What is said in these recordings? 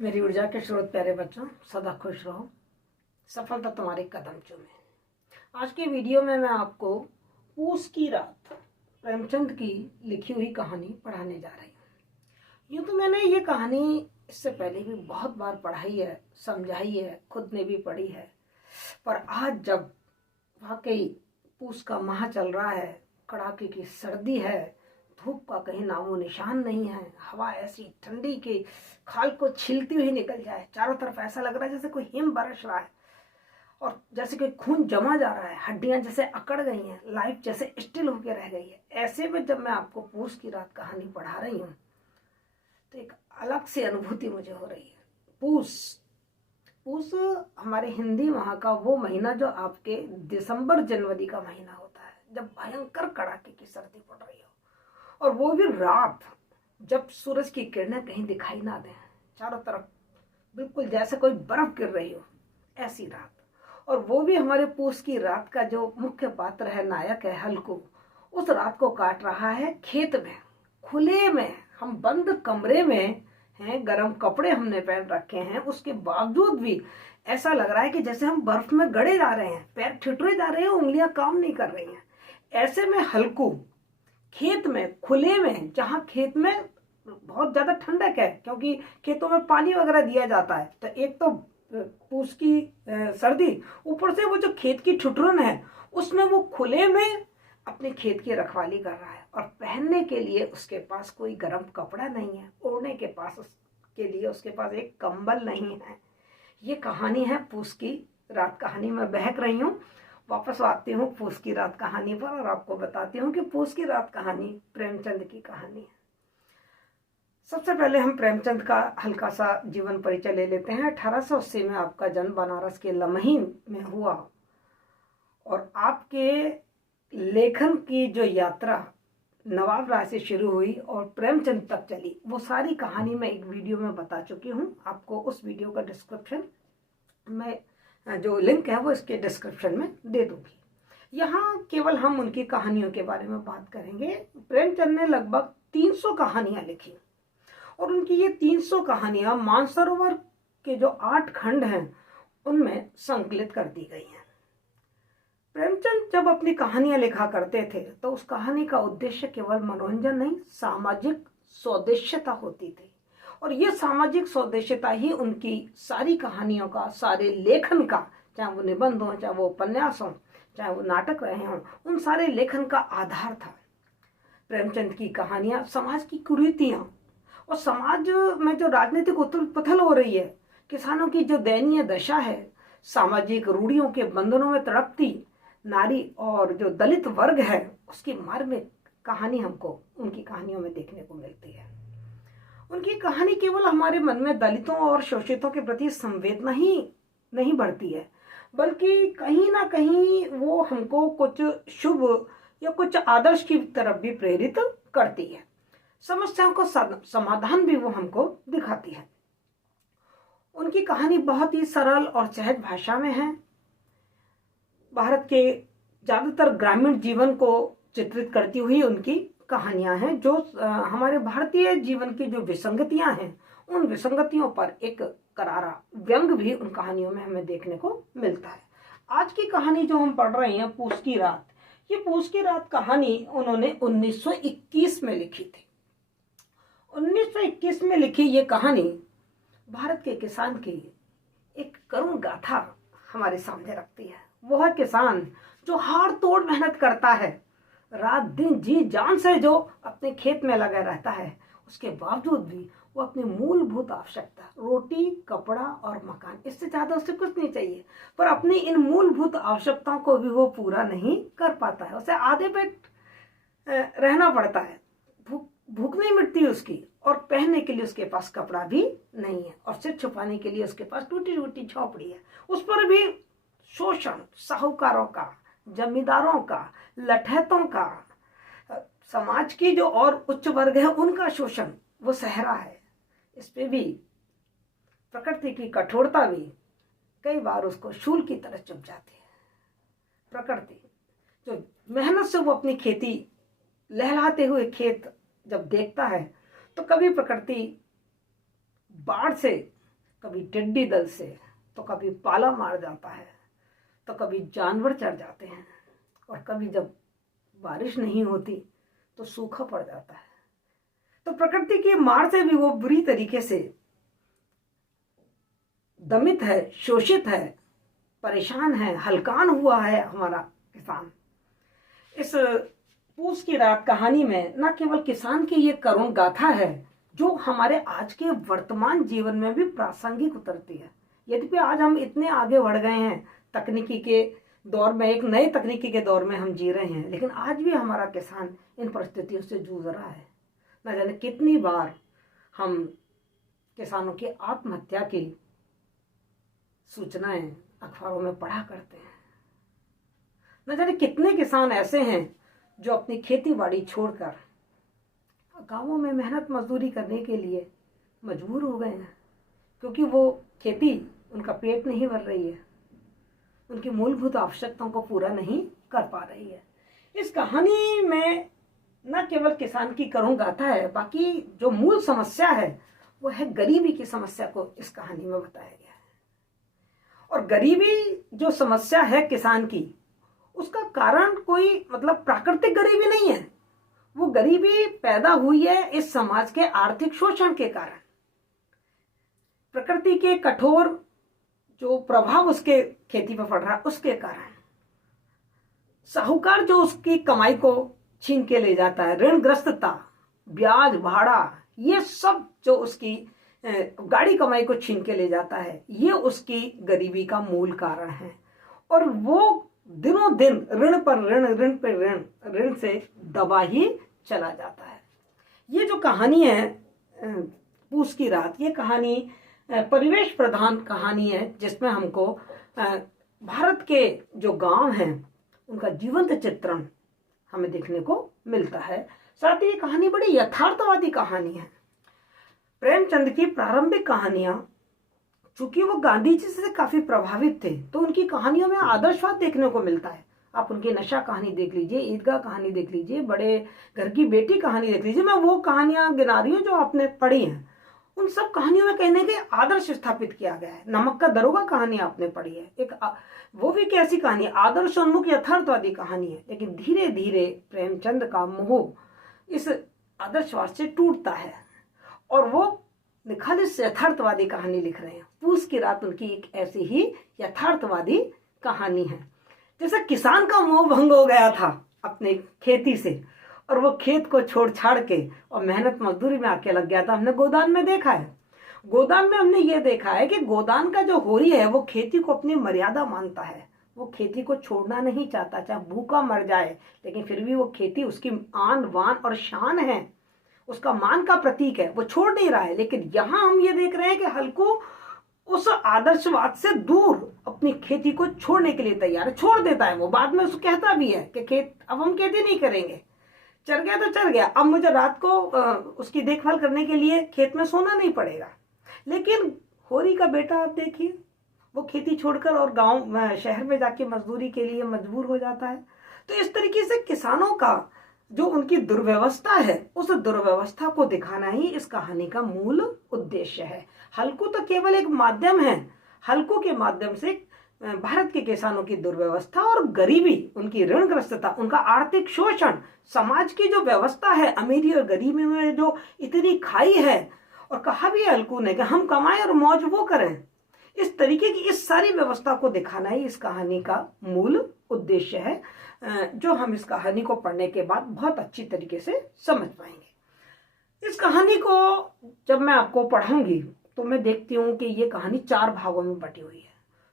मेरी ऊर्जा के स्रोत प्यारे बच्चों, सदा खुश रहो, सफलता तुम्हारे कदम चूमे। आज के वीडियो में मैं आपको पूस की रात प्रेमचंद की लिखी हुई कहानी पढ़ाने जा रही हूँ। यूँ तो मैंने ये कहानी इससे पहले भी बहुत बार पढ़ाई है, समझाई है, खुद ने भी पढ़ी है, पर आज जब वाकई पूस का माह चल रहा है, कड़ाके की सर्दी है, धूप का कहीं नामो निशान नहीं है, हवा ऐसी ठंडी कि खाल को छीलती हुई निकल जाए, चारों तरफ ऐसा लग रहा है जैसे कोई हिम बरस रहा है और जैसे कोई खून जमा जा रहा है, हड्डियां जैसे अकड़ गई हैं, लाइफ जैसे स्टिल होकर रह गई है। ऐसे में जब मैं आपको पूस की रात कहानी पढ़ा रही हूँ तो एक अलग सी अनुभूति मुझे हो रही है। पूस पूस हमारे हिंदी माह का वो महीना जो आपके दिसंबर जनवरी का महीना होता है, जब भयंकर कड़ाके की सर्दी पड़ रही हो, और वो भी रात, जब सूरज की किरणें कहीं दिखाई ना दें, चारों तरफ बिल्कुल जैसे कोई बर्फ गिर रही हो, ऐसी रात। और वो भी हमारे पूस की रात का जो मुख्य पात्र है, नायक है हल्कू, उस रात को काट रहा है खेत में, खुले में। हम बंद कमरे में हैं, गर्म कपड़े हमने पहन रखे हैं, उसके बावजूद भी ऐसा लग रहा है कि जैसे हम बर्फ में गड़े जा रहे हैं, पैर ठिठुरे जा रहे हैं, उंगलियां काम नहीं कर रही हैं। ऐसे में हल्कू खेत में, खुले में, जहां खेत में बहुत ज्यादा ठंडक है क्योंकि खेतों में पानी वगैरह दिया जाता है, तो एक तो पूस की सर्दी, ऊपर से वो जो खेत की ठिठुरन है, उसमें वो खुले में अपने खेत की रखवाली कर रहा है और पहनने के लिए उसके पास कोई गर्म कपड़ा नहीं है, ओढ़ने के पास उसके लिए उसके पास एक कंबल नहीं है। ये कहानी है पूस की रात कहानी। मैं बहक रही हूँ, वापस आती हूँ पूस की रात कहानी पर और आपको बताती हूँ कि पूस की रात कहानी प्रेमचंद की कहानी है। सबसे पहले हम प्रेमचंद का हल्का सा जीवन परिचय ले लेते हैं। 1880 में आपका जन्म बनारस के लमही में हुआ और आपके लेखन की जो यात्रा नवाब राय से शुरू हुई और प्रेमचंद तक चली, वो सारी कहानी मैं एक वीडियो में बता चुकी हूँ। आपको उस वीडियो का डिस्क्रिप्शन में जो लिंक है वो इसके डिस्क्रिप्शन में दे दूंगी। यहाँ केवल हम उनकी कहानियों के बारे में बात करेंगे। प्रेमचंद ने लगभग 300 कहानियां लिखी और उनकी ये 300 कहानियां मानसरोवर के जो 8 खंड हैं उनमें संकलित कर दी गई हैं। प्रेमचंद जब अपनी कहानियां लिखा करते थे तो उस कहानी का उद्देश्य केवल मनोरंजन नहीं, सामाजिक सौदेश्यता होती थी। और ये सामाजिक सौदेश्यता ही उनकी सारी कहानियों का, सारे लेखन का, चाहे वो निबंध हो, चाहे वो उपन्यास हो, चाहे वो नाटक रहे हों, उन सारे लेखन का आधार था। प्रेमचंद की कहानियां समाज की कुरीतियां और समाज में जो राजनीतिक उथल पुथल हो रही है, किसानों की जो दयनीय दशा है, सामाजिक रूढ़ियों के बंधनों में तड़पती नारी और जो दलित वर्ग है, उसकी मार्मिक कहानी हमको उनकी कहानियों में देखने को मिलती है। उनकी कहानी केवल हमारे मन में दलितों और शोषितों के प्रति संवेदना ही नहीं बढ़ती है, बल्कि कहीं ना कहीं वो हमको कुछ शुभ या कुछ आदर्श की तरफ भी प्रेरित करती है। समस्याओं को समाधान भी वो हमको दिखाती है। उनकी कहानी बहुत ही सरल और सहज भाषा में है। भारत के ज्यादातर ग्रामीण जीवन को चित्रित करती हुई उनकी कहानियां हैं, जो हमारे भारतीय जीवन की जो विसंगतियां हैं, उन विसंगतियों पर एक करारा व्यंग भी उन कहानियों में हमें देखने को मिलता है। आज की कहानी जो हम पढ़ रहे हैं, पूस की रात, ये पूस की रात कहानी उन्होंने 1921 में लिखी थी। 1921 में लिखी ये कहानी भारत के किसान की एक करुण गाथा हमारे सामने रखती है। वो है किसान जो हाड़ तोड़ मेहनत करता है, रात दिन जी जान से जो अपने खेत में लगा रहता है, उसके बावजूद भी वो अपनी मूलभूत आवश्यकता, रोटी, कपड़ा और मकान, इससे ज्यादा उसे कुछ नहीं चाहिए, पर अपनी इन मूलभूत आवश्यकताओं को भी वो पूरा नहीं कर पाता है। उसे आधे पेट रहना पड़ता है, भूख नहीं मिटती उसकी, और पहनने के लिए उसके पास कपड़ा भी नहीं है, और सिर छुपाने के लिए उसके पास टूटी टूटी झोपड़ी है। उस पर भी शोषण, साहूकारों का, जमींदारों का, लठैतों का, समाज की जो और उच्च वर्ग है उनका शोषण वो सहरा है। इस पे भी प्रकृति की कठोरता भी कई बार उसको शूल की तरह चुभ जाती है। प्रकृति जो मेहनत से वो अपनी खेती, लहलाते हुए खेत जब देखता है, तो कभी प्रकृति बाढ़ से कभी टिड्डी दल से, तो कभी पाला मार जाता है, तो कभी जानवर चढ़ जाते हैं, और कभी जब बारिश नहीं होती तो सूखा पड़ जाता है। तो प्रकृति की मार से भी वो बुरी तरीके से दमित है, शोषित है, परेशान है, हलकान हुआ है हमारा किसान। इस पूस की रात कहानी में न केवल किसान की ये करुण गाथा है जो हमारे आज के वर्तमान जीवन में भी प्रासंगिक उतरती है। यद्यपि आज हम इतने आगे बढ़ गए हैं, तकनीकी के दौर में, एक नए तकनीकी के दौर में हम जी रहे हैं, लेकिन आज भी हमारा किसान इन परिस्थितियों से जूझ रहा है। न जाने कितनी बार हम किसानों की आत्महत्या की सूचनाएं अखबारों में पढ़ा करते हैं। न जाने कितने किसान ऐसे हैं जो अपनी खेती बाड़ी छोड़कर गांवों में मेहनत मजदूरी करने के लिए मजबूर हो गए हैं, क्योंकि वो खेती उनका पेट नहीं भर रही है, उनकी मूलभूत आवश्यकताओं को पूरा नहीं कर पा रही है। इस कहानी में न केवल किसान की करुण गाथा है, बाकी जो मूल समस्या है वो है गरीबी की समस्या को इस कहानी में बताया गया है। और गरीबी जो समस्या है किसान की, उसका कारण कोई प्राकृतिक गरीबी नहीं है। वो गरीबी पैदा हुई है इस समाज के आर्थिक शोषण के कारण, प्रकृति के कठोर जो प्रभाव उसके खेती पर पड़ रहा है उसके कारण। साहूकार जो उसकी कमाई को छीन के ले जाता है, ऋणग्रस्तता, ब्याज, भाड़ा, ये सब जो उसकी गाड़ी कमाई को छीन के ले जाता है, ये उसकी गरीबी का मूल कारण है। और वो दिनों दिन ऋण पर ऋण, ऋण पर ऋण, ऋण से दबा ही चला जाता है। ये जो कहानी है पूस की रात, ये कहानी परिवेश प्रधान कहानी है, जिसमें हमको भारत के जो गांव हैं उनका जीवंत चित्रण हमें देखने को मिलता है। साथ ही ये कहानी बड़ी यथार्थवादी कहानी है। प्रेमचंद की प्रारंभिक कहानियां, चूंकि वो गांधी जी से काफी प्रभावित थे, तो उनकी कहानियों में आदर्शवाद देखने को मिलता है। आप उनकी नशा कहानी देख लीजिए, ईदगाह कहानी देख लीजिए, बड़े घर की बेटी कहानी देख लीजिए। मैं वो कहानियां गिना रही हूँ जो आपने पढ़ी हैं। उन सब कहानियों में कहने के आदर्श स्थापित किया गया है। नमक का दरोगा कहानी आपने पढ़ी है, एक वो भी कैसी कहानी, आदर्श उन्मुख यथार्थवादी कहानी है। लेकिन धीरे धीरे प्रेमचंद का मोह इस आदर्शवाद से टूटता है और वो निखालिस यथार्थवादी कहानी लिख रहे हैं। पूस की रात उनकी एक ऐसी ही यथार्थवादी कहानी है। जैसे किसान का मोह भंग हो गया था अपने खेती से, और वो खेत को छोड़ छाड़ के और मेहनत मजदूरी में आके लग गया था। हमने गोदान में देखा है, गोदान में हमने ये देखा है कि गोदान का जो होरी है वो खेती को अपनी मर्यादा मानता है। वो खेती को छोड़ना नहीं चाहता, चाहे भूखा मर जाए, लेकिन फिर भी वो खेती उसकी आन बान और शान है, उसका मान का प्रतीक है, वो छोड़ नहीं रहा है। लेकिन यहाँ हम ये देख रहे हैं कि हल्कू उस आदर्शवाद से दूर अपनी खेती को छोड़ने के लिए तैयार है, छोड़ देता है। वो बाद में उसको कहता भी है कि खेत अब हम खेती नहीं करेंगे, चल गया तो चल गया, अब मुझे रात को उसकी देखभाल करने के लिए खेत में सोना नहीं पड़ेगा। लेकिन होरी का बेटा आप देखिए, वो खेती छोड़कर और गांव शहर में जाके मजदूरी के लिए मजबूर हो जाता है। तो इस तरीके से किसानों का जो उनकी दुर्व्यवस्था है, उस दुर्व्यवस्था को दिखाना ही इस कहानी का मूल उद्देश्य है। हल्कू तो केवल एक माध्यम है, हल्कू के माध्यम से भारत के किसानों की दुर्व्यवस्था और गरीबी, उनकी ऋणग्रस्तता, उनका आर्थिक शोषण, समाज की जो व्यवस्था है, अमीरी और गरीबी में जो इतनी खाई है, और कहा भी है हल्कू ने कि हम कमाएं और मौज वो करें, इस तरीके की इस सारी व्यवस्था को दिखाना ही इस कहानी का मूल उद्देश्य है, जो हम इस कहानी को पढ़ने के बाद बहुत अच्छी तरीके से समझ पाएंगे। इस कहानी को जब मैं आपको पढ़ाऊंगी तो मैं देखती हूँ कि ये कहानी 4 भागों में बटी हुई है,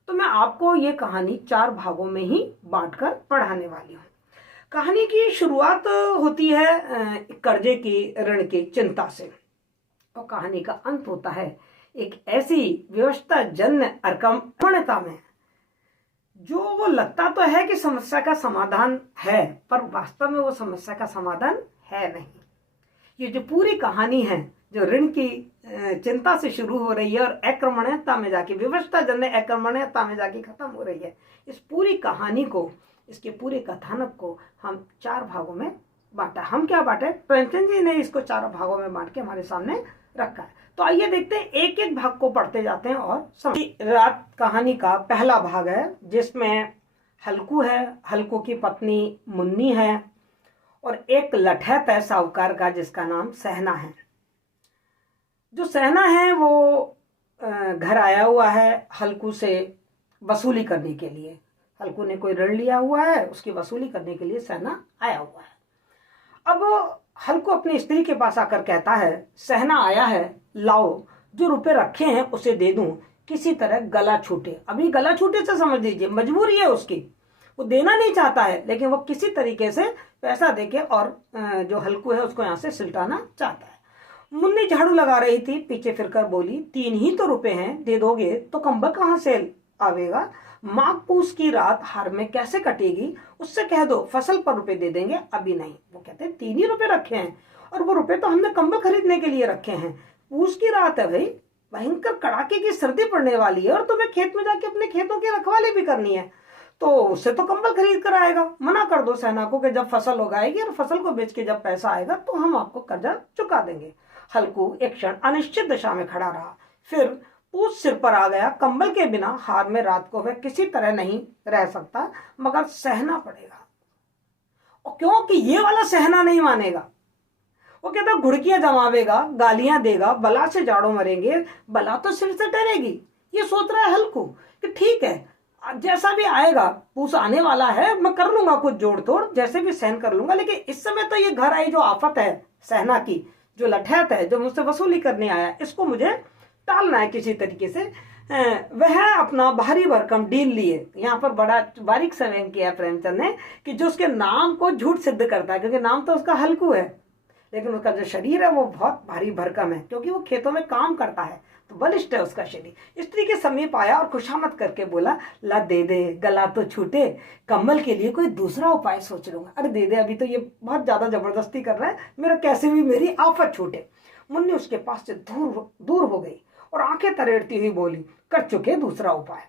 तो मैं आपको ये कहानी 4 भागों में ही बांटकर पढ़ाने वाली हूँ। कहानी की शुरुआत होती है कर्जे की, ऋण की चिंता से, और कहानी का अंत होता है एक ऐसी व्यवस्था जन्य अकर्मण्यता में, जो वो लगता तो है कि समस्या का समाधान है, पर वास्तव में वो समस्या का समाधान है नहीं। ये जो पूरी कहानी है, जो ऋण की चिंता से शुरू हो रही है और अकर्मण्यता में जाके, व्यवस्था जन्य अकर्मण्यता में जाके खत्म हो रही है, इस पूरी कहानी को, इसके पूरे कथानक को हम 4 भागों में बांटा। हम क्या बांटे, प्रेमचंद जी ने इसको 4 भागों में बांट के हमारे सामने रखा है। तो आइए देखते हैं, एक एक भाग को पढ़ते जाते हैं और रात कहानी का पहला भाग है, जिसमें हल्कू है, हल्कू की पत्नी मुन्नी है और एक लठैत है साहूकार का जिसका नाम सहना है। जो सहना है वो घर आया हुआ है हल्कू से वसूली करने के लिए। हल्कू ने कोई ऋण लिया हुआ है, उसकी वसूली करने के लिए सहना आया हुआ है। अब हल्कू अपनी स्त्री के पास आकर कहता है, सहना आया है, लाओ जो रुपए रखे हैं उसे दे दूं, किसी तरह गला छूटे। अभी गला छूटे से समझ लीजिए मजबूरी है उसकी, वो देना नहीं चाहता है लेकिन वो किसी तरीके से पैसा देके और जो हल्कू है उसको यहाँ से सिलटाना चाहता है। मुन्नी झाड़ू लगा रही थी, पीछे फिरकर बोली, 3 ही तो रुपए हैं, दे दोगे तो कंबल कहाँ से आवेगा? माघ पूस की रात हार में कैसे कटेगी? उससे कह दो फसल पर रुपए दे देंगे, अभी नहीं। वो कहते हैं 3 ही रुपए रखे हैं और वो रुपए तो हमने कंबल खरीदने के लिए रखे हैं। पूस की रात है भाई, भयंकर कड़ाके की सर्दी पड़ने वाली है और तुम्हें खेत में जाके अपने खेतों की रखवाली भी करनी है, तो उससे तो कंबल खरीद कर आएगा। मना कर दो सेना को कि जब फसल उगाएगी और फसल को बेच के जब पैसा आएगा तो हम आपको कर्जा चुका देंगे। हल्कू एक क्षण अनिश्चित दशा में खड़ा रहा, फिर पूछ सिर पर आ गया। कंबल के बिना हार में रात को वह किसी तरह नहीं रह सकता, मगर सहना पड़ेगा। और क्योंकि ये वाला सहना नहीं मानेगा, वो कहता घुड़कियां जमावेगा, गालियां देगा, बला से जाड़ों मरेंगे, बला तो सिर से डरेगी। ये सोच रहा है हल्कू कि ठीक है, जैसा भी आएगा, पूछ आने वाला है, मैं कर लूंगा कुछ जोड़ तोड़, जैसे भी सहन कर लूंगा, लेकिन इस समय तो ये घर आई जो आफत है सहना की, जो लठैत है, जो मुझसे वसूली करने आया, इसको मुझे टालना है किसी तरीके से। वह अपना भारी भरकम डील लिए। यहाँ पर बड़ा बारीक से व्यंग किया प्रेमचंद ने कि जो उसके नाम को झूठ सिद्ध करता है, क्योंकि नाम तो उसका हल्कू है लेकिन उसका जो शरीर है वो बहुत भारी भरकम है, क्योंकि वो खेतों में काम करता है तो बलिष्ठ है उसका शरीर। स्त्री के समीप आया और खुशामद करके बोला, ला दे दे, गला तो छूटे, कंबल के लिए कोई दूसरा उपाय सोच लूंगा। अरे दे दे, अभी तो ये बहुत ज्यादा जबरदस्ती कर रहा है, मेरा कैसे भी मेरी आफत छूटे। मुन्नी उसके पास से दूर हो गई और आंखें तरेड़ती हुई बोली, कर चुके दूसरा उपाय,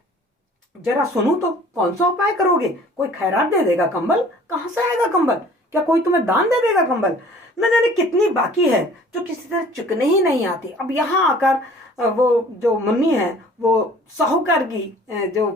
जरा सुनू तो, कौन सा उपाय करोगे? कोई खैरात दे देगा कंबल? कहां से आएगा कंबल? क्या कोई तुम्हें दान दे देगा कंबल? न जाने कितनी बाकी है जो किसी तरह चुकने ही नहीं आती। अब यहाँ आकर वो जो मुन्नी है वो साहूकार की जो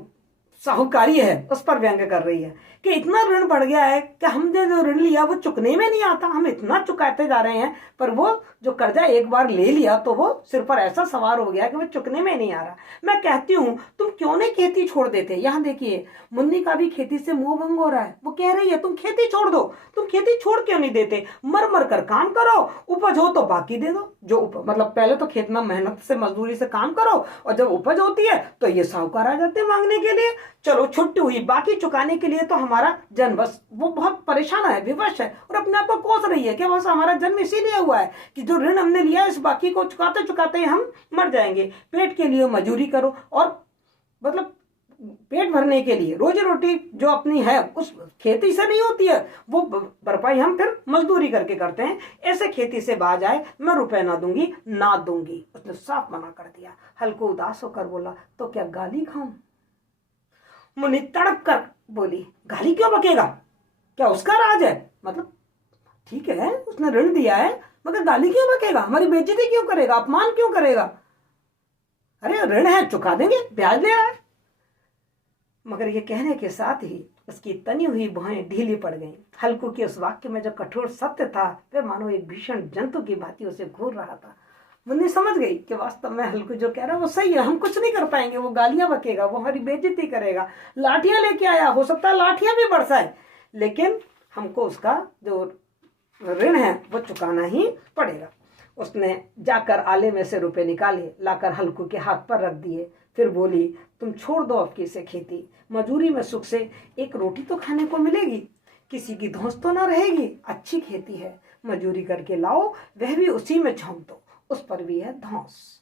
साहूकारी है उस पर व्यंग कर रही है कि इतना ऋण बढ़ गया है कि हमने जो ऋण लिया वो चुकने में नहीं आता, हम इतना चुकाते जा रहे हैं, पर वो जो कर्जा एक बार ले लिया तो वो सिर पर ऐसा सवार हो गया कि वो चुकने में नहीं आ रहा। मैं कहती हूँ तुम क्यों नहीं खेती छोड़ देते? यहाँ देखिए मुन्नी का भी खेती से मोह भंग हो रहा है। वो कह रही है तुम खेती छोड़ दो, तुम खेती छोड़ क्यों नहीं देते? मर मर कर काम करो, उपज हो तो बाकी दे दो। जो मतलब पहले तो खेत में मेहनत से मजदूरी से काम करो और जब उपज होती है तो ये साहूकार आ जाते हैं मांगने के लिए। चलो छुट्टी हुई, बाकी चुकाने के लिए तो हमारा जन्म, बस वो बहुत परेशान है, विवश है और अपने आप को कोस रही है कि बस हमारा जन्म इसीलिए हुआ है कि जो ऋण हमने लिया इस बाकी को चुकाते चुकाते हम मर जाएंगे। पेट के लिए मजदूरी करो, और मतलब पेट भरने के लिए रोजी रोटी जो अपनी है उस खेती से नहीं होती है, वो भरपाई हम फिर मजदूरी करके करते हैं। ऐसे खेती से बाज आए, मैं रुपए ना दूंगी ना दूंगी। उसने साफ मना कर दिया। हल्को उदास होकर बोला, तो क्या गाली खाऊं? मुन्नी तड़प कर बोली, गाली क्यों बकेगा? क्या उसका राज है? मतलब ठीक है उसने ऋण दिया है, मगर गाली क्यों बकेगा? हमारी बेइज्जती क्यों करेगा? अपमान क्यों करेगा? अरे ऋण है, चुका देंगे, ब्याज ले रहा है। मगर ये कहने के साथ ही उसकी तनी हुई भौहें ढीली पड़ गईं। हल्कू के उस वाक्य में जो कठोर सत्य था वह मानो एक भीषण जंतु की भांति उसे घूर रहा था। मुन्नी समझ गई कि वास्तव में हल्कू जो कह रहा है वो सही है, हम कुछ नहीं कर पाएंगे, वो गालियां बकेगा, वो हमारी बेइज्जती करेगा, लाठियां लेके आया, हो सकता है लाठियां भी बरसाए, लेकिन हमको उसका जो ऋण है वो चुकाना ही पड़ेगा। उसने जाकर आले में से रुपए निकाले, लाकर हल्कू के हाथ पर रख दिए, फिर बोली, तुम छोड़ दो अब की से खेती, मजूरी में सुख से एक रोटी तो खाने को मिलेगी, किसी की धौंस तो ना रहेगी, अच्छी खेती है, मजूरी करके लाओ, वह भी उसी में झोंक दो, उस पर भी है धौंस।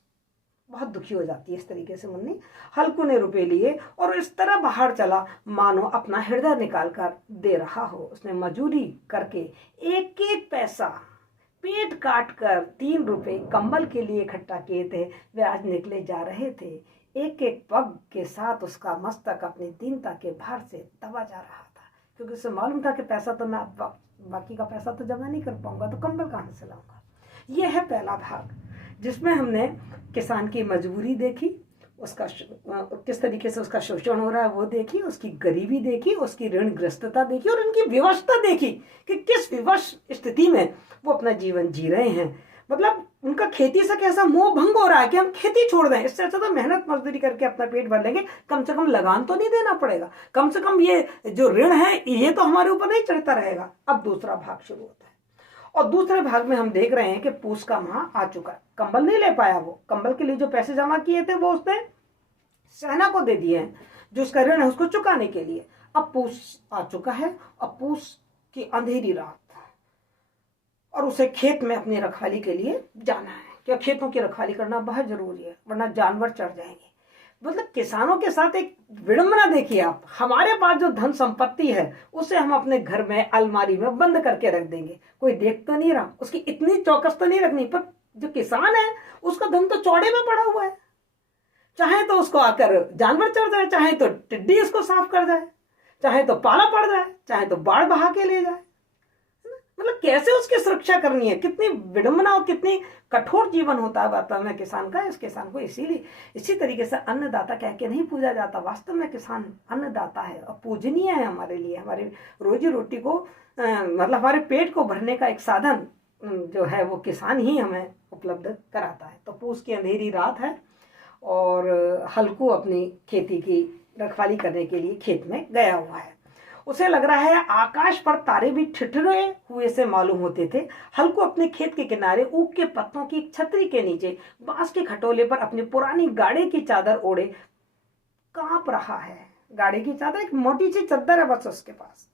बहुत दुखी हो जाती है इस तरीके से मुन्नी। हल्कू ने रुपए लिए और इस तरह बाहर चला मानो अपना हृदय निकाल कर दे रहा हो। उसने मजूरी करके एक एक पैसा पेट काट कर 3 रुपए कंबल के लिए इकट्ठा किए थे, वे आज निकले जा रहे थे। एक एक पग के साथ उसका मस्तक अपनी दीनता के भार से दबा जा रहा था, क्योंकि उसे मालूम था कि पैसा तो मैं बाकी का पैसा तो जमा नहीं कर पाऊंगा, तो कंबल कहाँ से लाऊंगा। यह है पहला भाग जिसमें हमने किसान की मजबूरी देखी, उसका किस तरीके से उसका शोषण हो रहा है वो देखी, उसकी गरीबी देखी, उसकी ऋणग्रस्तता देखी और उनकी विवशता देखी कि किस विवश स्थिति में वो अपना जीवन जी रहे हैं। मतलब उनका खेती से कैसा मोह भंग हो रहा है कि हम खेती छोड़ दें, इससे अच्छा तो मेहनत मजदूरी करके अपना पेट भर लेंगे, कम से कम लगान तो नहीं देना पड़ेगा, कम से कम ये जो ऋण है ये तो हमारे ऊपर नहीं चढ़ता रहेगा। अब दूसरा भाग शुरू होता है और दूसरे भाग में हम देख रहे हैं कि पूस का माह आ चुका है। कंबल नहीं ले पाया, वो कंबल के लिए जो पैसे जमा किए थे वो उसने सेना को दे दिए हैं, जो उसका ऋण है उसको चुकाने के लिए। अब पूस आ चुका है और पूस की अंधेरी रात और उसे खेत में अपनी रखवाली के लिए जाना है, क्या खेतों की रखवाली करना बहुत जरूरी है वरना जानवर चढ़ जाएंगे। मतलब किसानों के साथ एक विडंबना देखिए आप, हमारे पास जो धन संपत्ति है उसे हम अपने घर में अलमारी में बंद करके रख देंगे, कोई देख तो नहीं रहा, उसकी इतनी चौकस तो नहीं रखनी, पर जो किसान है उसका धन तो चौड़े में पड़ा हुआ है, चाहे तो उसको आकर जानवर चढ़ जाए, चाहे तो टिड्डी उसको साफ कर जाए, चाहे तो पाला पड़ जाए, चाहे तो बाढ़ बहा के ले जाए। मतलब कैसे उसकी सुरक्षा करनी है, कितनी विडंबना और कितनी कठोर जीवन होता है वास्तव में किसान का। इस किसान को इसीलिए इसी तरीके से अन्नदाता कह के नहीं पूजा जाता, वास्तव में किसान अन्नदाता है और पूजनीय है हमारे लिए, हमारी रोजी रोटी को मतलब हमारे पेट को भरने का एक साधन जो है वो किसान ही हमें उपलब्ध कराता है। तो पूस की अंधेरी रात है और हल्कू अपनी खेती की रखवाली करने के लिए खेत में गया हुआ है। उसे लग रहा है आकाश पर तारे भी ठिठुरे हुए से मालूम होते थे। हल्कू अपने खेत के किनारे ऊख के पत्तों की छतरी के नीचे बांस के खटोले पर अपनी पुरानी गाड़ी की चादर ओढ़े कांप रहा है। गाड़ी की चादर एक मोटी सी चादर है बस उसके पास,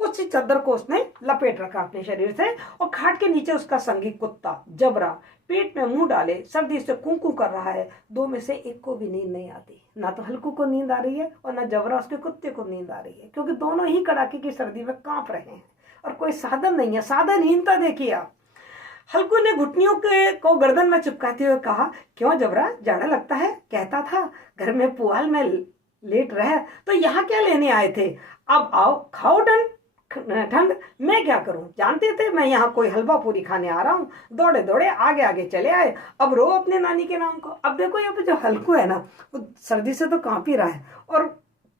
उसी चादर को उसने लपेट रखा अपने शरीर से और खाट के नीचे उसका संगी कुत्ता जबरा पेट में मुंह डाले सर्दी से कूं कर रहा है। दो में से एक को भी नींद नहीं आती, ना तो हल्कू को नींद आ रही है और ना जबरा उसके कुत्ते को नींद आ रही है, क्योंकि दोनों ही कड़ाके की सर्दी में कांप रहे हैं और कोई साधन नहीं है। साधनहीनता देखिए आप। हल्कू ने घुटनियों को गर्दन में चिपकाते हुए कहा, क्यों जबरा, जाड़ा लगता है? कहता था घर में पुआल में लेट रहे, तो यहाँ क्या लेने आए थे? अब आओ खाओ ठंड, मैं क्या करूं? जानते थे मैं यहाँ कोई हलवा पूरी खाने आ रहा हूँ? दौड़े दौड़े आगे आगे चले आए, अब रो अपने नानी के नाम को। अब देखो यहाँ पे जो हल्कू है ना, वो सर्दी से तो कांप ही रहा है और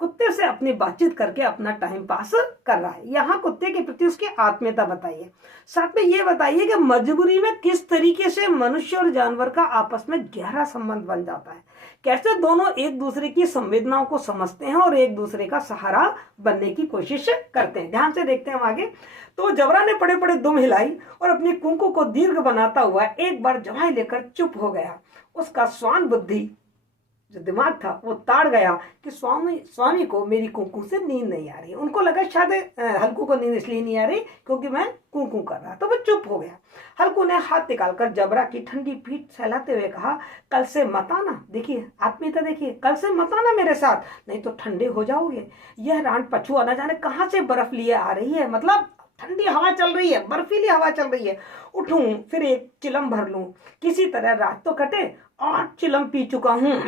कुत्ते से अपनी बातचीत करके अपना टाइम पास कर रहा है। यहाँ कुत्ते के प्रति उसकी आत्मीयता बताइए, साथ में ये बताइए कि मजबूरी में किस तरीके से मनुष्य और जानवर का आपस में गहरा संबंध बन जाता है, कैसे दोनों एक दूसरे की संवेदनाओं को समझते हैं और एक दूसरे का सहारा बनने की कोशिश करते हैं। ध्यान से देखते हैं हम आगे। तो जबरा ने पड़े पड़े दुम हिलाई और अपनी कुंकू को दीर्घ बनाता हुआ एक बार जवाई लेकर चुप हो गया। उसका स्वान बुद्धि जो दिमाग था वो ताड़ गया कि स्वामी को मेरी कुंकू से नींद नहीं आ रही। उनको लगा शायद हल्कू को नींद इसलिए नहीं आ रही क्योंकि मैं कुंकू कर रहा, तो वो चुप हो गया। हल्कू ने हाथ निकालकर जबरा की ठंडी पीठ सहलाते हुए कहा, कल से मत आना, देखिए आत्मीयता देखिए, कल से मत आना मेरे साथ, नहीं तो ठंडे हो जाओगे। यह रान पछुआ न जाने कहाँ से बर्फ लिए आ रही है, मतलब ठंडी हवा चल रही है, बर्फीली हवा चल रही है। उठूं फिर एक चिलम भर लूं, किसी तरह रात तो कटे, 8 चिलम पी चुका हूं।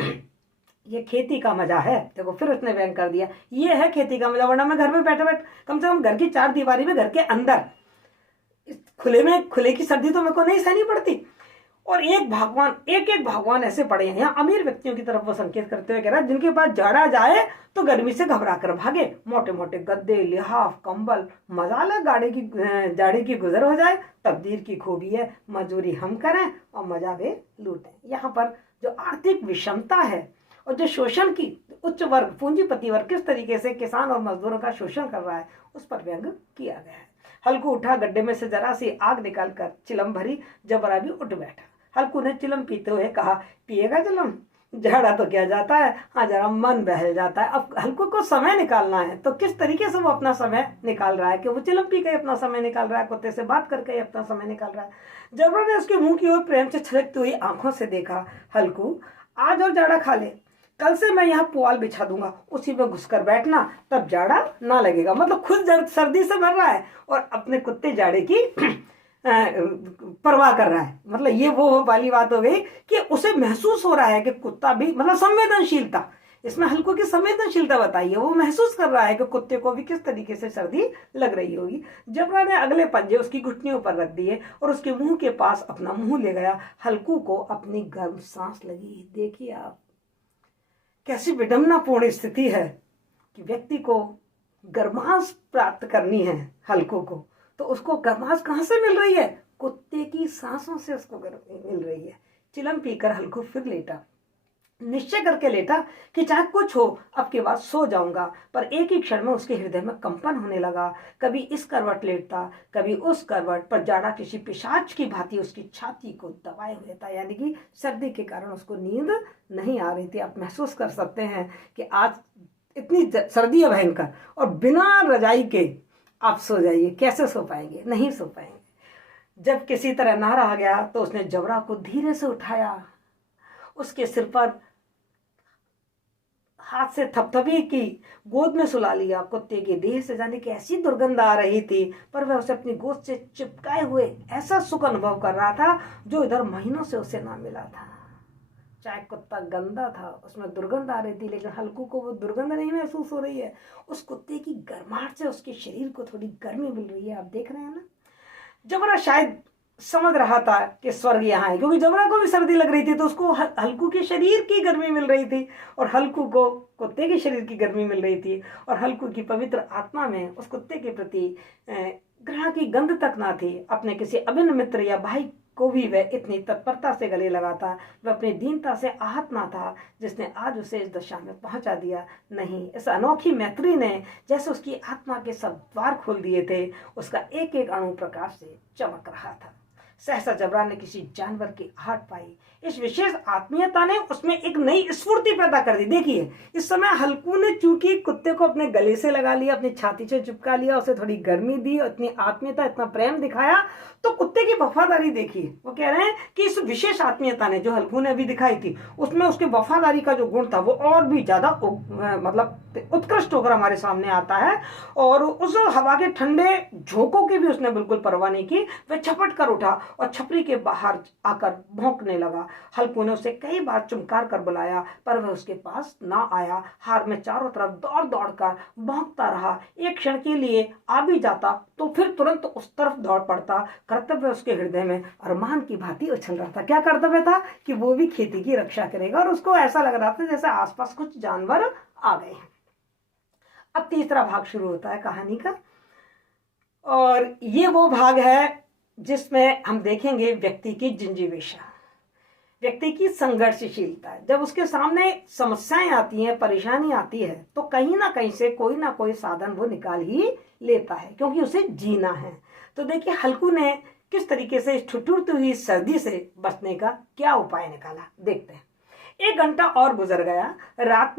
ये खेती का मजा है। देखो फिर उसने व्यंग कर दिया, ये है खेती का मजा, वरना मैं घर में बैठे बैठ कम से कम घर की 4 दीवारी में, घर के अंदर खुले की सर्दी तो मेरे को नहीं सहनी पड़ती। और एक भगवान ऐसे पड़े हैं यहाँ, अमीर व्यक्तियों की तरफ वो संकेत करते हुए कह रहा है, जिनके पास जाड़ा जाए तो गर्मी से घबरा कर भागे, मोटे मोटे गद्दे, लिहाफ, कंबल, मजाला जाड़े की गुजर हो जाए। तकदीर की खूबी है, मजदूरी हम करें और मजा वे लूटें। यहाँ पर जो आर्थिक विषमता है और जो शोषण की उच्च वर्ग पूंजीपति वर्ग किस तरीके से किसान और मजदूरों का शोषण कर रहा है, उस पर व्यंग किया गया है। हल्कू उठा, गड्ढे में से जरा सी आग निकालकर चिलम भरी, जबरा भी उठ बैठा। हल्कू ने चिलम पीते हुए कहा, पिएगा चिलम? झाड़ा तो क्या जाता है, हाँ जरा मन बहल जाता है। अब हल्कू को समय निकालना है, तो किस तरीके से वो अपना समय निकाल रहा है कि वो चिलम पी के अपना समय निकाल रहा है, कुत्ते से बात करके अपना समय निकाल रहा है। जबरा ने उसके मुंह की ओर प्रेम से छलकती हुई आंखों से देखा, हल्कू आज और जाड़ा खा ले, कल से मैं यहाँ पुआल बिछा दूंगा, उसी में घुसकर बैठना, तब जाड़ा ना लगेगा। मतलब खुद सर्दी से मर रहा है और अपने कुत्ते जाड़े की परवाह कर रहा है। मतलब ये वो वाली बात हो गई कि उसे महसूस हो रहा है कि कुत्ता भी, मतलब संवेदनशीलता इसमें हल्कू की संवेदनशीलता बताइए, वो महसूस कर रहा है कि कुत्ते को भी किस तरीके से सर्दी लग रही होगी। जबरा ने अगले पंजे उसकी घुटनियों पर रख दिए और उसके मुंह के पास अपना मुंह ले गया। हल्कू को अपनी गर्म सांस लगी। देखिए आप, कैसी विडंबनापूर्ण स्थिति है कि व्यक्ति को गर्माश प्राप्त करनी है हल्कू को, तो उसको गर्माश कहाँ से मिल रही है? कुत्ते की सांसों से उसको मिल रही है। चिलम पीकर हल्कू फिर लेटा, निश्चय करके लेटा कि चाहे कुछ हो अब के बाद सो जाऊंगा। पर एक ही क्षण में उसके हृदय में कंपन होने लगा। कभी इस करवट लेटता, कभी उस करवट पर। जाड़ा किसी पिशाच की भांति उसकी छाती को दबाए हुए था, यानी कि सर्दी के कारण उसको नींद नहीं आ रही थी। आप महसूस कर सकते हैं कि आज इतनी सर्दी है भयंकर, और बिना रजाई के आप सो जाइए, कैसे सो पाएंगे? नहीं सो पाएंगे। जब किसी तरह ना रहा गया तो उसने जबरा को धीरे से उठाया, उसके सिर पर हाथ से थपथपी की, गोद में सुला लिया। कुत्ते की देह से जाने की ऐसी दुर्गंध आ रही थी, पर वह उसे अपनी गोद से चिपकाए हुए ऐसा सुख अनुभव कर रहा था जो इधर महीनों से उसे ना मिला था। चाहे कुत्ता गंदा था, उसमें दुर्गंध आ रही थी, लेकिन हल्कू को वो दुर्गंध नहीं महसूस हो रही है। उस कुत्ते की गर्माहट से उसके शरीर को थोड़ी गर्मी मिल रही है। आप देख रहे हैं ना। जबरा शायद समझ रहा था कि स्वर्ग यहाँ है, क्योंकि जबरा को भी सर्दी लग रही थी, तो उसको हल्कू के शरीर की गर्मी मिल रही थी और हल्कू को कुत्ते के शरीर की गर्मी मिल रही थी। और हल्कू की पवित्र आत्मा में उस कुत्ते के प्रति घृणा की गंध तक ना थी। अपने किसी अभिन्न मित्र या भाई को भी वह इतनी तत्परता से गले लगाता, वह अपनी दीनता से आहत ना था जिसने आज उसे इस दशा में पहुंचा दिया। नहीं, इस अनोखी मैत्री ने जैसे उसकी आत्मा के सब द्वार खोल दिए थे। उसका एक एक अणु प्रकाश से चमक रहा था। सहसा जबरा ने किसी जानवर की आहट पाई। इस विशेष आत्मीयता ने उसमें एक नई स्फूर्ति पैदा कर दी। देखिए, इस समय हल्कू ने चूंकि कुत्ते को अपने गले से लगा लिया, अपनी छाती से चिपका लिया, उसे थोड़ी गर्मी दी, इतनी आत्मीयता, इतना प्रेम दिखाया, तो कुत्ते की वफादारी देखिए। वो कह रहे हैं कि इस विशेष आत्मीयता ने, जो हल्कू ने अभी दिखाई थी, उसमें उसके वफादारी का जो गुण था वो और भी ज्यादा मतलब उत्कृष्ट होकर हमारे सामने आता है। और उस हवा के ठंडे झोंकों की भी उसने बिल्कुल परवाह नहीं की। वह झपट कर उठा और छपरी के बाहर आकर भौंकने लगा। हल्कू ने उसे कई बार चुमकार कर बुलाया, पर वह उसके पास ना आया। हार में चारों तरफ दौड़ दौड़ कर भौंकता रहा। एक क्षण के लिए आ भी जाता तो फिर तुरंत उस तरफ दौड़ पड़ता। कर्तव्य उसके हृदय में अरमान की भांति उछल रहा था। क्या कर्तव्य था? कि वो भी खेती की रक्षा करेगा, और उसको ऐसा लग रहा था जैसे आसपास कुछ जानवर आ गए हैं। अब तीसरा भाग शुरू होता है कहानी का, और ये वो भाग है जिसमें हम देखेंगे व्यक्ति की जिंजीविषा, व्यक्ति की संघर्षशीलता। जब उसके सामने समस्याएं आती हैं, परेशानी आती है, तो कहीं ना कहीं से कोई ना कोई साधन वो निकाल ही लेता है, क्योंकि उसे जीना है। तो देखिए, हल्कू ने किस तरीके से इस ठिठुरती हुई सर्दी से बचने का क्या उपाय निकाला, देखते हैं। 1 घंटा और गुजर गया। रात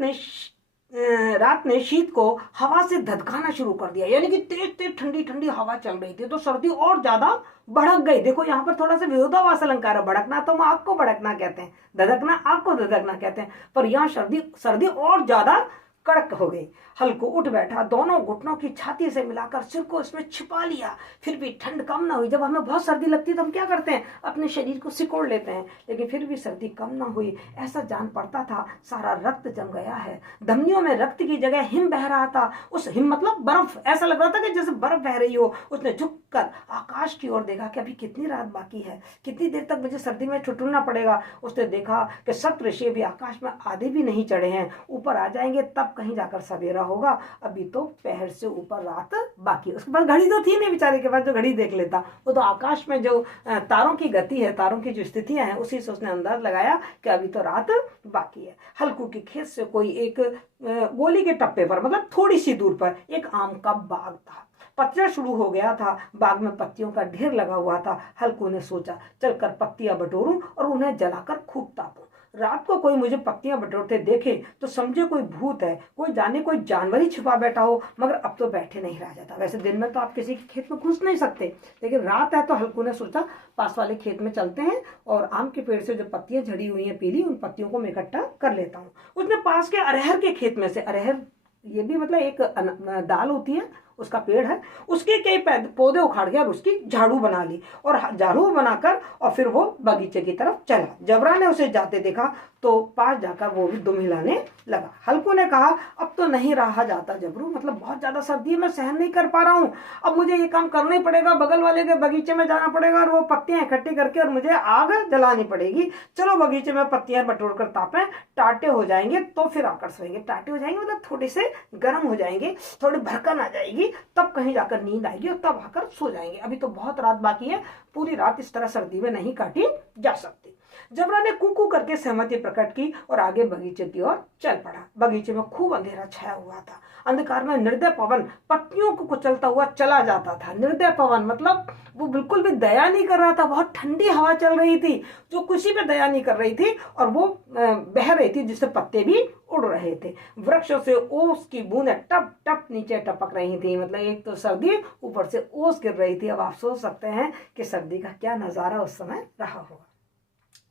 ने शीत को हवा से धधकाना शुरू कर दिया, यानी कि तेज तेज ठंडी ठंडी हवा चल रही थी, तो सर्दी और ज्यादा भड़क गई। देखो, यहाँ पर थोड़ा सा विरोधाभास अलंकार है। भड़कना तो हम आग को भड़कना कहते हैं, धधकना आग को धधकना कहते हैं, पर यहाँ सर्दी और ज्यादा कड़क हो गई। हल्कू उठ बैठा, दोनों घुटनों की छाती से मिलाकर सिर को इसमें छिपा लिया। फिर भी ठंड कम ना हुई। जब हमें बहुत सर्दी लगती है तो हम क्या करते हैं? अपने शरीर को सिकोड़ लेते हैं, लेकिन फिर भी सर्दी कम ना हुई। ऐसा जान पड़ता था सारा रक्त जम गया है। धमनियों में रक्त की जगह हिम बह रहा था। उस हिम मतलब बर्फ, ऐसा लग रहा था कि जैसे बर्फ बह रही हो। उसने झुककर आकाश की ओर देखा कि अभी कितनी रात बाकी है, कितनी देर तक मुझे सर्दी में ठिठुरना पड़ेगा। उसने देखा कि सप्तऋषि भी आकाश में आधे भी नहीं चढ़े हैं, ऊपर आ जाएंगे तब कहीं जाकर सवेरा होगा। अभी तो पहर से ऊपर रात बाकी। उसके पास घड़ी तो थी नहीं बेचारे के पास जो घड़ी देख लेता। वो तो आकाश में जो तारों की गति है, तारों की जो स्थितियां हैं, उसी से उसने अंदाज लगाया कि अभी तो रात बाकी है। हल्कू के खेत से कोई एक गोली के टप्पे पर, मतलब थोड़ी सी दूर पर, एक आम का बाग था। पतझड़ शुरू हो गया था, बाग में पत्तियों का ढेर लगा हुआ था। हल्कू ने सोचा, चलकर पत्तियां बटोरूं और उन्हें जलाकर खूब तापूं। रात को कोई मुझे पत्तियां बटोरते देखे तो समझे कोई भूत है, कोई जाने कोई जानवर ही छिपा बैठा हो। मगर अब तो बैठे नहीं रहा जाता। वैसे दिन में तो आप किसी के खेत में घुस नहीं सकते, लेकिन रात है तो हल्कू ने सोचा पास वाले खेत में चलते हैं और आम के पेड़ से जो पत्तियां झड़ी हुई हैं पीली, उन पत्तियों को मैं इकट्ठा कर लेता हूँ। उसने पास के अरहर के खेत में से, अरहर ये भी मतलब एक दाल होती है, उसका पेड़ है, उसके कई पौधे उखाड़ के और उसकी झाड़ू बना ली और झाड़ू बनाकर और फिर वो बगीचे की तरफ चला। जबरा ने उसे जाते देखा तो पास जाकर वो भी दुम हिलाने लगा। हल्कू ने कहा, अब तो नहीं रहा जाता जबरू, मतलब बहुत ज्यादा सर्दी है, मैं सहन नहीं कर पा रहा हूँ, अब मुझे ये काम करना ही पड़ेगा, बगल वाले के बगीचे में जाना पड़ेगा और वो पत्तियां इकट्ठी करके और मुझे आग जलानी पड़ेगी। चलो बगीचे में पत्तियां बटोर कर तापे, टाटे हो जाएंगे तो फिर आकर सोएंगे। टाटे हो जाएंगे मतलब थोड़े से गर्म हो जाएंगे, थोड़ी भड़कन आ जाएगी, तब कहीं जाकर नींद आएगी और तब आकर सो जाएंगे। अभी तो बहुत रात बाकी है, पूरी रात इस तरह सर्दी में नहीं काटी जा सकती। जबरा ने कूकू करके सहमति प्रकट की और आगे बगीचे की ओर चल पड़ा। बगीचे में खूब अंधेरा छाया हुआ था। अंधकार में निर्दय पवन पत्तियों को कुचलता हुआ चला जाता था। निर्दय पवन मतलब वो बिल्कुल भी दया नहीं कर रहा था, बहुत ठंडी हवा चल रही थी जो किसी पे दया नहीं कर रही थी और वो बह रही थी जिससे पत्ते भी उड़ रहे थे। वृक्षों से ओस की बूंदें टप टप नीचे टपक रही थी, मतलब एक तो सर्दी ऊपर से ओस गिर रही थी। अब आप सोच सकते हैं कि सर्दी का क्या नजारा उस समय रहा होगा।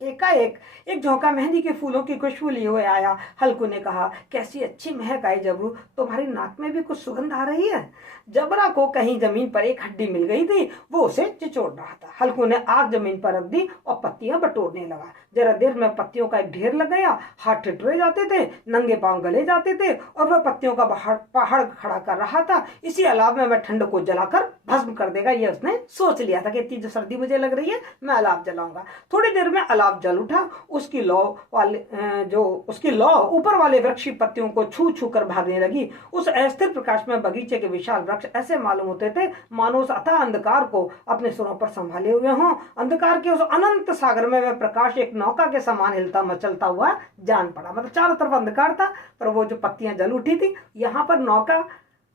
एकाएक एक झोंका मेहंदी के फूलों की खुशबू लिए हुए आया। हल्कू ने कहा, कैसी अच्छी महक आई जबरू, तुम्हारी नाक में भी कुछ सुगंध आ रही है। जबरा को कहीं जमीन पर एक हड्डी मिल गई थी, वो उसे चिचोड़ रहा था। हल्कू ने आग जमीन पर रख दी और पत्तियां बटोरने लगा। जरा देर में पत्तियों का एक ढेर लग गया, हाथ ठिठुरे जाते थे, नंगे पांव गले जाते थे और वह पत्तियों का पहाड़ खड़ा कर रहा था। इसी अलाव में वह ठंड को जलाकर भस्म कर देगा, ये उसने सोच लिया था कि इतनी जो सर्दी मुझे लग रही है मैं अलाव जलाऊंगा। थोड़ी देर में अलाव जल उठा। उसकी लौ ऊपर वाले वृक्ष की पत्तियों को छू छू कर भागने लगी। उस अस्थिर प्रकाश में बगीचे के विशाल वृक्ष ऐसे मालूम होते थे मानो उस अथाह अंधकार को अपने सिरों पर संभाले हुए हों। अंधकार के उस अनंत सागर में वह प्रकाश एक नौका के समान हिलता मचलता हुआ जान पड़ा। मतलब चारों तरफ अंधकार था पर वो जो पत्तियां जल उठी थी यहाँ पर नौका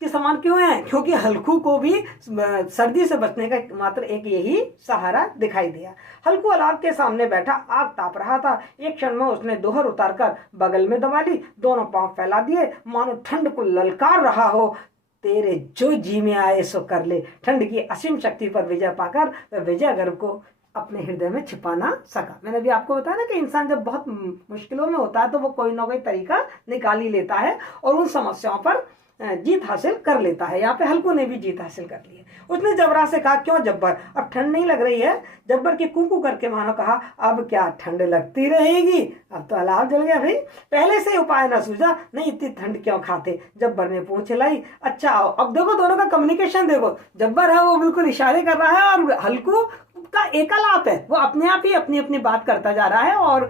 के समान क्यों है, क्योंकि हल्कू को भी सर्दी से बचने का मात्र एक यही सहारा दिखाई दिया। हल्कू अलाव के सामने बैठा आग ताप रहा था। एक क्षण में उसने दोहर उतारकर बगल में दबा ली, दोनों पांव फैला दिए मानो ठंड को ललकार रहा हो। तेरे जो जी में आए सो कर ले। ठंड की असीम शक्ति पर विजय पाकर वह विजय गर्व को अपने हृदय में छिपाना सका। मैंने भी आपको बताया ना कि इंसान जब बहुत मुश्किलों में होता है तो वो कोई ना कोई तरीका निकाल ही लेता है और उन समस्याओं पर जीत हासिल कर लेता है। यहाँ पे हल्कू ने भी जीत हासिल कर ली है। उसने जबरा से कहा, क्यों जब्बर, अब ठंड नहीं लग रही है? जब्बर के कूकू करके मानो कहा, अब क्या ठंड लगती रहेगी, अब तो अलाव जल गया भाई, पहले से उपाय ना सूझा, नहीं इतनी ठंड क्यों खाते? जब्बर ने पूंछ हिलाई। अच्छा आओ अब देखो दोनों का कम्युनिकेशन देखो, जब्बर है वो बिल्कुल इशारे कर रहा है और हल्कू का एकलाप है, वो अपने आप ही अपनी अपनी बात करता जा रहा है और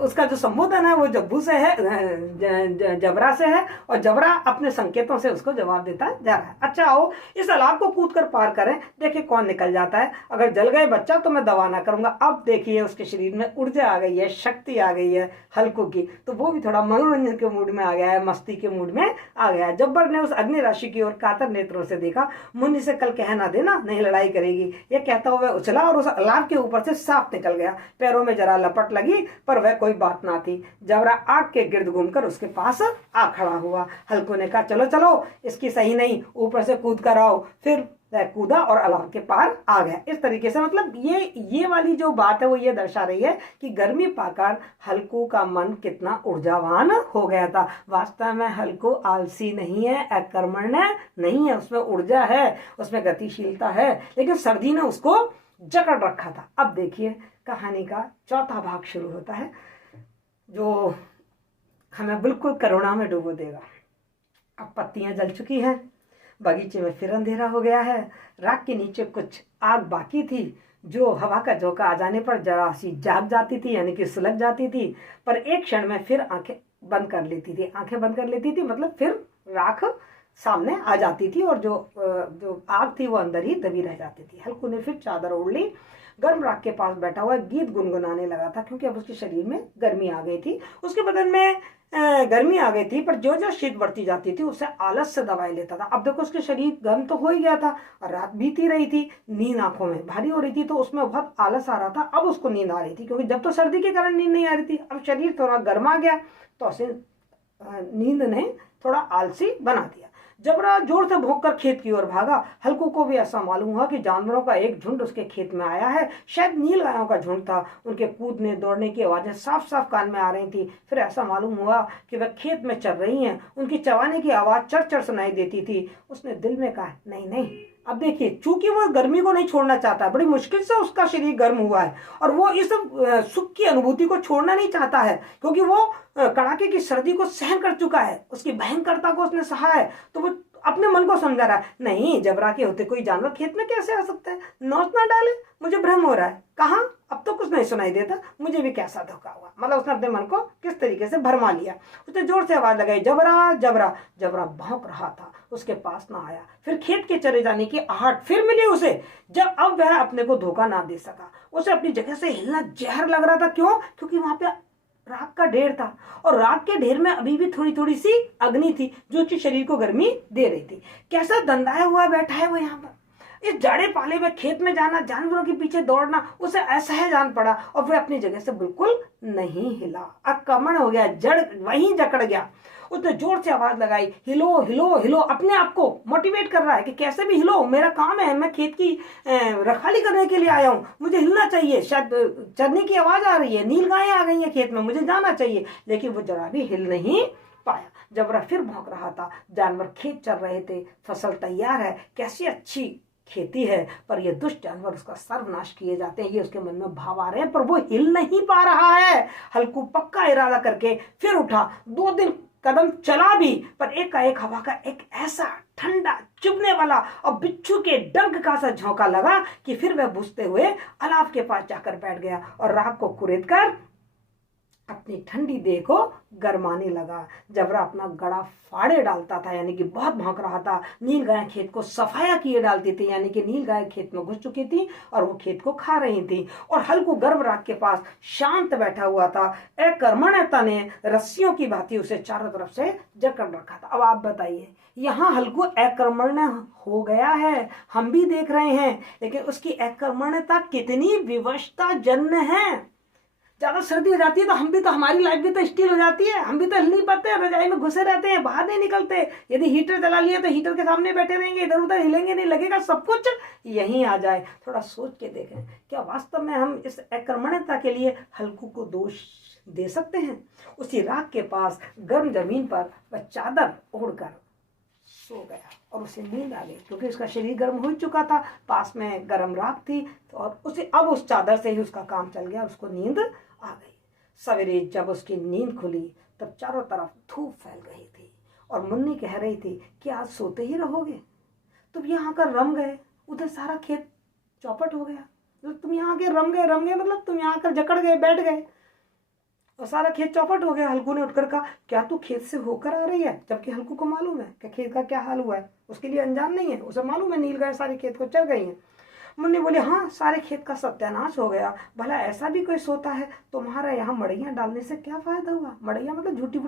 उसका जो संबोधन है वो जब्बू से है, जबरा से है और जबरा अपने संकेतों से उसको जवाब देता जा रहा है। अच्छा आओ इस अलाव को कूद कर पार करें, देखिए कौन निकल जाता है। अगर जल गए बच्चा तो मैं दवा ना करूंगा। अब देखिए उसके शरीर में ऊर्जा आ गई है, शक्ति आ गई है हल्कू की, तो वो भी थोड़ा मनोरंजन के मूड में आ गया है, मस्ती के मूड में आ गया है। जब्बर ने उस अग्नि राशि की ओर कातर नेत्रों से देखा। मुन्नी से कल कहना देना, नहीं लड़ाई करेगी, ये कहता हुआ उछला और उस अलाव के ऊपर से सांप निकल गया। पैरों में जरा लपट लगी पर वह कोई बात ना थी। जबरा आग के गिर्द घूमकर उसके पास आ खड़ा हुआ। हल्कू ने कहा, चलो चलो इसकी सही नहीं, ऊपर से कूद कर आओ। फिर कूदा और अलाव के पार आ गया। इस तरीके से मतलब ये वाली जो बात है वो ये दर्शा रही है कि गर्मी पाकर हल्कू का मन कितना ऊर्जावान हो गया था। वास्तव में हल्कू आलसी नहीं है, अकर्मण्य नहीं है, उसमें ऊर्जा है, उसमें गतिशीलता है, लेकिन सर्दी ने उसको जकड़ रखा था। अब देखिए कहानी का चौथा भाग शुरू होता है जो हमें बिल्कुल करुणा में डुबो देगा। अब पत्तियां जल चुकी हैं, बगीचे में फिर अंधेरा हो गया है। राख के नीचे कुछ आग बाकी थी जो हवा का झोंका आ जाने पर जरा सी जाग जाती थी, यानी कि सुलग जाती थी, पर एक क्षण में फिर आंखें बंद कर लेती थी। आंखें बंद कर लेती थी मतलब फिर राख सामने आ जाती थी और जो आग थी वो अंदर ही दबी रह जाती थी। हल्कू ने फिर चादर ओढ़ ली, गर्म राख के पास बैठा हुआ गीत गुनगुनाने लगा था, क्योंकि अब उसके शरीर में गर्मी आ गई थी, उसके बदन में गर्मी आ गई थी, पर जो जो शीत बढ़ती जाती थी उससे आलस से दवाई लेता था। अब देखो उसके शरीर गर्म तो हो ही गया था और रात बीती रही थी, नींद आंखों में भारी हो रही थी, तो उसमें बहुत आलस आ रहा था। अब उसको नींद आ रही थी, क्योंकि जब तो सर्दी के कारण नींद नहीं आ रही थी, अब शरीर थोड़ा गर्म आ गया तो उसे नींद ने थोड़ा आलसी बना दिया। जबरा जोर से भौंककर खेत की ओर भागा। हल्कू को भी ऐसा मालूम हुआ कि जानवरों का एक झुंड उसके खेत में आया है। शायद नील गायों का झुंड था। उनके कूदने दौड़ने की आवाजें साफ साफ कान में आ रही थी। फिर ऐसा मालूम हुआ कि वह खेत में चल रही हैं। उनकी चबाने की आवाज चढ़ चढ़ सुनाई देती थी। उसने दिल में कहा, नहीं नहीं, अब देखिए, चूंकि वो गर्मी को नहीं छोड़ना चाहता, बड़ी मुश्किल से उसका शरीर गर्म हुआ है और वो इस सुख की अनुभूति को छोड़ना नहीं चाहता है, क्योंकि वो कड़ाके की सर्दी को सहन कर चुका है, उसकी भयंकरता को उसने सहा है। तो वो अपने मन को समझा रहा है, नहीं, जबरा के होते कोई जानवर खेत में कैसे आ सकता है, नोच ना डाले, मुझे भ्रम हो रहा है, कहाँ, अब तो कुछ नहीं सुनाई देता, मुझे भी कैसा धोखा हुआ। मतलब उसने अपने मन को किस तरीके से भरमा लिया। उसने जोर से आवाज लगाई, जबरा जबरा। जबरा भौंक रहा था, उसके पास ना आया। फिर खेत के चले जाने की आहट फिर मिली उसे, जब अब वह अपने को धोखा ना दे सका। उसे अपनी जगह से हिलना जहर लग रहा था। क्यों? क्योंकि वहां पे राख का ढेर था और राख के ढेर में अभी भी थोड़ी थोड़ी सी अग्नि थी जो कि शरीर को गर्मी दे रही थी। कैसा दंदाया हुआ बैठा है वो यहाँ पर। इस जाड़े पाले में खेत में जाना, जानवरों के पीछे दौड़ना उसे असह्य जान पड़ा और वह अपनी जगह से बिल्कुल नहीं हिला। अकमण हो गया, जड़ वहीं जकड़ गया। उसने जोर से आवाज लगाई, हिलो हिलो हिलो। अपने आप को मोटिवेट कर रहा है कि कैसे भी हिलो, मेरा काम है, मैं खेत की रखवाली करने के लिए आया हूँ, मुझे हिलना चाहिए। शायद चरने की आवाज आ रही है, नील गायें आ गई हैं खेत में, मुझे जाना चाहिए। लेकिन वो जरा भी हिल नहीं पाया। जबरा फिर भौंक रहा था। जानवर खेत चल रहे थे, फसल तैयार है, कैसी अच्छी खेती है, पर ये दुष्ट जानवर उसका सर्वनाश किए जाते हैं, ये उसके मन में भाव आ रहे हैं, पर वो हिल नहीं पा रहा है। हल्कू पक्का इरादा करके फिर उठा। 2 दिन कदम चला भी, पर एकाएक हवा का एक ऐसा ठंडा चुभने वाला और बिच्छू के डंक का सा झोंका लगा कि फिर वह बुझते हुए अलाव के पास जाकर बैठ गया और राख को कुरेद कर अपनी ठंडी देह को गरमाने लगा। जबरा अपना गड़ा फाड़े डालता था, यानी कि बहुत भौंक रहा था। नील गाय खेत को सफाया किए डालती थी, यानी कि नील गाय खेत में घुस चुकी थी और वो खेत को खा रही थी। और हल्कू गर्भ राख के पास शांत बैठा हुआ था। अकर्मण्यता ने रस्सियों की भांति उसे चारों तरफ से जकड़ रखा था। अब आप बताइए, यहाँ हल्कू अकर्मण्य हो गया है, हम भी देख रहे हैं, लेकिन उसकी अकर्मण्यता कितनी विवशता जन्य है। ज्यादा सर्दी हो जाती है तो हम भी तो, हमारी लाइफ भी तो स्टील हो जाती है, हम भी तो हिल नहीं पाते, रजाई में घुसे रहते हैं, बाहर नहीं निकलते। यदि हीटर चला लिया तो हीटर के सामने बैठे रहेंगे, इधर उधर हिलेंगे नहीं, लगेगा सब कुछ यहीं आ जाए। थोड़ा सोच के देखें, क्या वास्तव में हम इस अकर्मण्यता के लिए हल्कू को दोष दे सकते हैं? उसी राख के पास गर्म जमीन पर वह चादर ओढ़कर सो गया और उसे नींद आ गई, क्योंकि उसका शरीर गर्म हो चुका था, पास में गर्म राख थी, तो और उसे अब उस चादर से ही उसका काम चल गया, उसको नींद आ गई। सवेरे जब उसकी नींद खुली तब चारों तरफ धूप फैल रही थी और मुन्नी कह रही थी कि आज सोते ही रहोगे, तुम यहाँ आकर रम गए, उधर सारा खेत चौपट हो गया, तुम यहाँ आके रम गए मतलब तुम यहाँ आकर जकड़ गए, बैठ गए और सारा खेत चौपट हो गया। हल्कू ने उठकर कहा, क्या तू खेत से होकर आ रही है? जबकि हल्कू को मालूम है कि खेत का क्या हाल हुआ है, उसके लिए अनजान नहीं है, उसे मालूम है नील गाय सारे खेत को चर गई है। मुन्नी बोली, हाँ, सारे खेत का सत्यानाश हो गया। भला ऐसा भी कोई सोता है? तुम्हारा यहाँ मड़ैया डालने से क्या फायदा हुआ? मड़ैया मतलब झूठी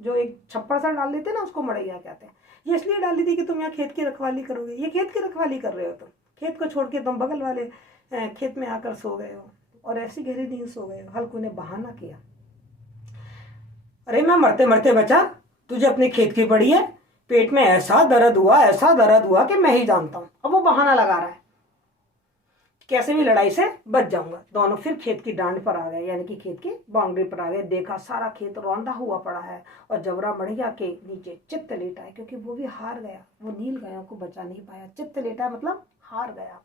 जो एक छप्पर सा डाल देते ना, उसको मड़ैया कहते हैं। ये इसलिए डाली थी कि तुम यहाँ खेत की रखवाली करोगे, ये खेत की रखवाली कर रहे हो, तुम खेत को छोड़ के तुम बगल वाले खेत में आकर सो गए हो और ऐसी गहरी नींद सो गए हो। हल्कू ने बहाना किया, अरे मैं मरते मरते बचा, तुझे अपने खेत की पड़ी है, पेट में ऐसा दर्द हुआ कि मैं ही जानता हूं। अब वो बहाना लगा रहा है, कैसे भी लड़ाई से बच जाऊंगा। दोनों फिर खेत की डांड पर आ गए, यानी कि खेत की बाउंड्री पर आ गए। देखा सारा खेत रौंदा हुआ पड़ा है और जबरा मड़िया के नीचे चित्त लेटा है, क्योंकि वो भी हार गया, वो नील गायों को बचा नहीं पाया। चित्त लेटा मतलब हार गया,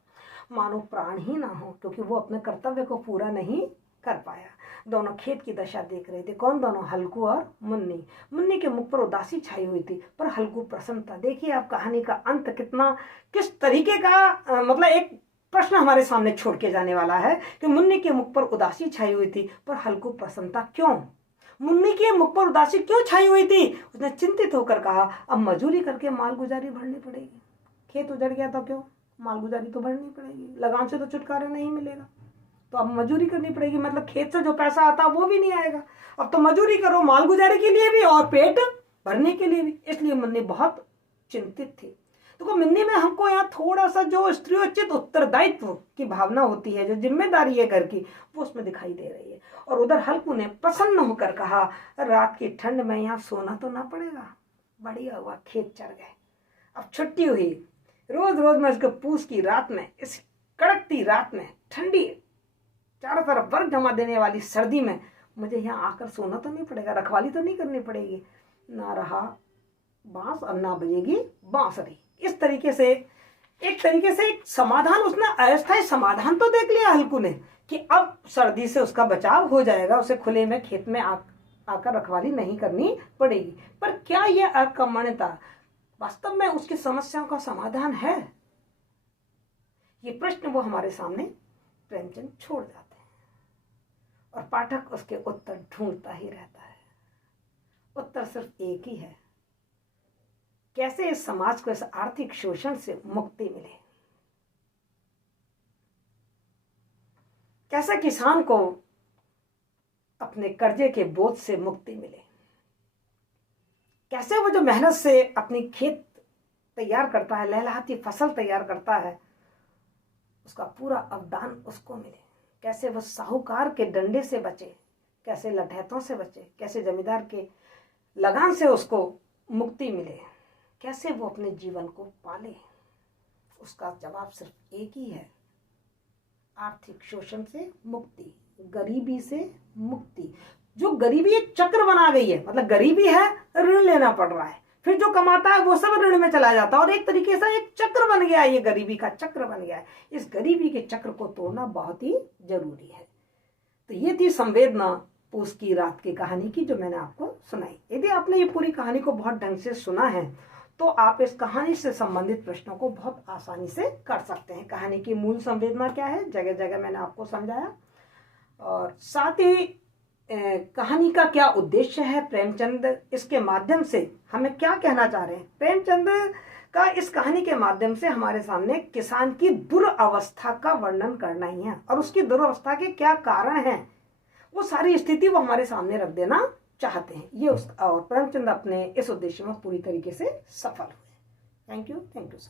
मानो प्राण ही ना हो, क्योंकि वो अपने कर्तव्य को पूरा नहीं कर पाया। दोनों खेत की दशा देख रहे थे। कौन दोनों? हल्कू और मुन्नी। मुन्नी के मुख पर उदासी छाई हुई थी, पर हल्कू प्रसन्न था। देखिए आप कहानी का अंत किस तरीके का मतलब एक प्रश्न हमारे सामने छोड़ के जाने वाला है कि मुन्नी के मुख पर उदासी छाई हुई थी पर हल्कू प्रसन्नता क्यों? मुन्नी के मुख पर उदासी क्यों छाई हुई थी? उसने चिंतित होकर कहा, अब मजूरी करके माल गुजारी भरनी पड़ेगी। खेत उजड़ गया तो क्यों, माल गुजारी तो भरनी पड़ेगी, लगान से तो छुटकारा नहीं मिलेगा, तो अब मजूरी करनी पड़ेगी। मतलब खेत से जो पैसा आता वो भी नहीं आएगा, अब तो मजूरी करो माल गुजारे के लिए भी और पेट भरने के लिए भी। इसलिए मुन्नी बहुत चिंतित थी। तो मिन्नी में हमको यहाँ थोड़ा सा जो स्त्रीयोचित उत्तरदायित्व की भावना होती है, जो जिम्मेदारी है घर की, वो उसमें दिखाई दे रही है। और उधर हल्कू ने प्रसन्न होकर कहा, रात की ठंड में यहाँ सोना तो ना पड़ेगा, बढ़िया हुआ खेत चढ़ गए, अब छुट्टी हुई, रोज रोज मैं उसको पूस की रात में, इस कड़कती रात में, ठंडी चारों तरफ बर्फ जमा देने वाली सर्दी में मुझे यहाँ आकर सोना तो नहीं पड़ेगा, रखवाली तो नहीं करनी पड़ेगी, ना रहा बांस और ना बजेगी बांसुरी। इस तरीके से एक समाधान, उसने अस्थायी समाधान तो देख लिया हल्कू ने कि अब सर्दी से उसका बचाव हो जाएगा, उसे खुले में खेत में आकर रखवाली नहीं करनी पड़ेगी। पर क्या यह अकर्मण्यता वास्तव में उसकी समस्याओं का समाधान है? ये प्रश्न वो हमारे सामने प्रेमचंद छोड़ जाते हैं और पाठक उसके उत्तर ढूंढता ही रहता है। उत्तर सिर्फ एक ही है, कैसे इस समाज को इस आर्थिक शोषण से मुक्ति मिले, कैसे किसान को अपने कर्जे के बोझ से मुक्ति मिले, कैसे वो जो मेहनत से अपनी खेत तैयार करता है, लहलहाती फसल तैयार करता है, उसका पूरा अवदान उसको मिले, कैसे वो साहूकार के डंडे से बचे, कैसे लठैतों से बचे, कैसे जमींदार के लगान से उसको मुक्ति मिले, कैसे वो अपने जीवन को पाले। उसका जवाब सिर्फ एक ही है, आर्थिक शोषण से मुक्ति, गरीबी से मुक्ति। जो गरीबी एक चक्र बना गई है, मतलब गरीबी है, ऋण लेना पड़ रहा है, फिर जो कमाता है वो सब ऋण में चला जाता है और एक तरीके से एक चक्र बन गया है, ये गरीबी का चक्र बन गया है। इस गरीबी के चक्र को तोड़ना बहुत ही जरूरी है। तो ये थी संवेदना पूस की रात की कहानी की, जो मैंने आपको सुनाई। यदि आपने ये पूरी कहानी को बहुत ढंग से सुना है तो आप इस कहानी से संबंधित प्रश्नों को बहुत आसानी से कर सकते हैं। कहानी की मूल संवेदना क्या है, जगह जगह मैंने आपको समझाया, और साथ ही कहानी का क्या उद्देश्य है, प्रेमचंद इसके माध्यम से हमें क्या कहना चाह रहे हैं। प्रेमचंद का इस कहानी के माध्यम से हमारे सामने किसान की दुर्अवस्था का वर्णन करना ही है, और उसकी दुर्अवस्था के क्या कारण हैं, वो सारी स्थिति वो हमारे सामने रख देना चाहते हैं। ये और प्रेमचंद अपने इस उद्देश्य में पूरी तरीके से सफल हुए। Thank you so much.